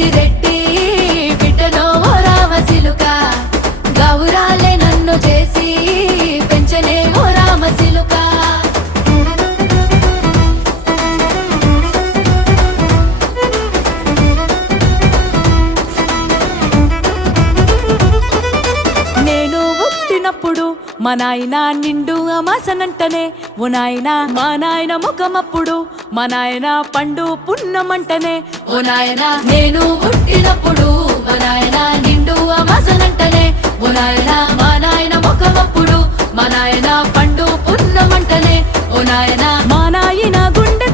పెద్దిరెడ్డి బిడ్డనో ఓ రామసిలుక గౌరాలే నన్ను చేసి పెంచనే ఓ రామసిలుక నేను పుట్టినప్పుడు మా నాయన నిండు అమాసనంటనే ఓ నాయన మా నాయన ముఖమప్పుడు మా నాయన పండు పున్నమంటనే ఓ నాయన నేను పుట్టినప్పుడు మా నాయన నిండు అమాసనంటనే ఓ నాయన మా నాయన ముఖమప్పుడు మా నాయన పండు పున్నమంటనే ఓ నాయన మా నాయన గుండె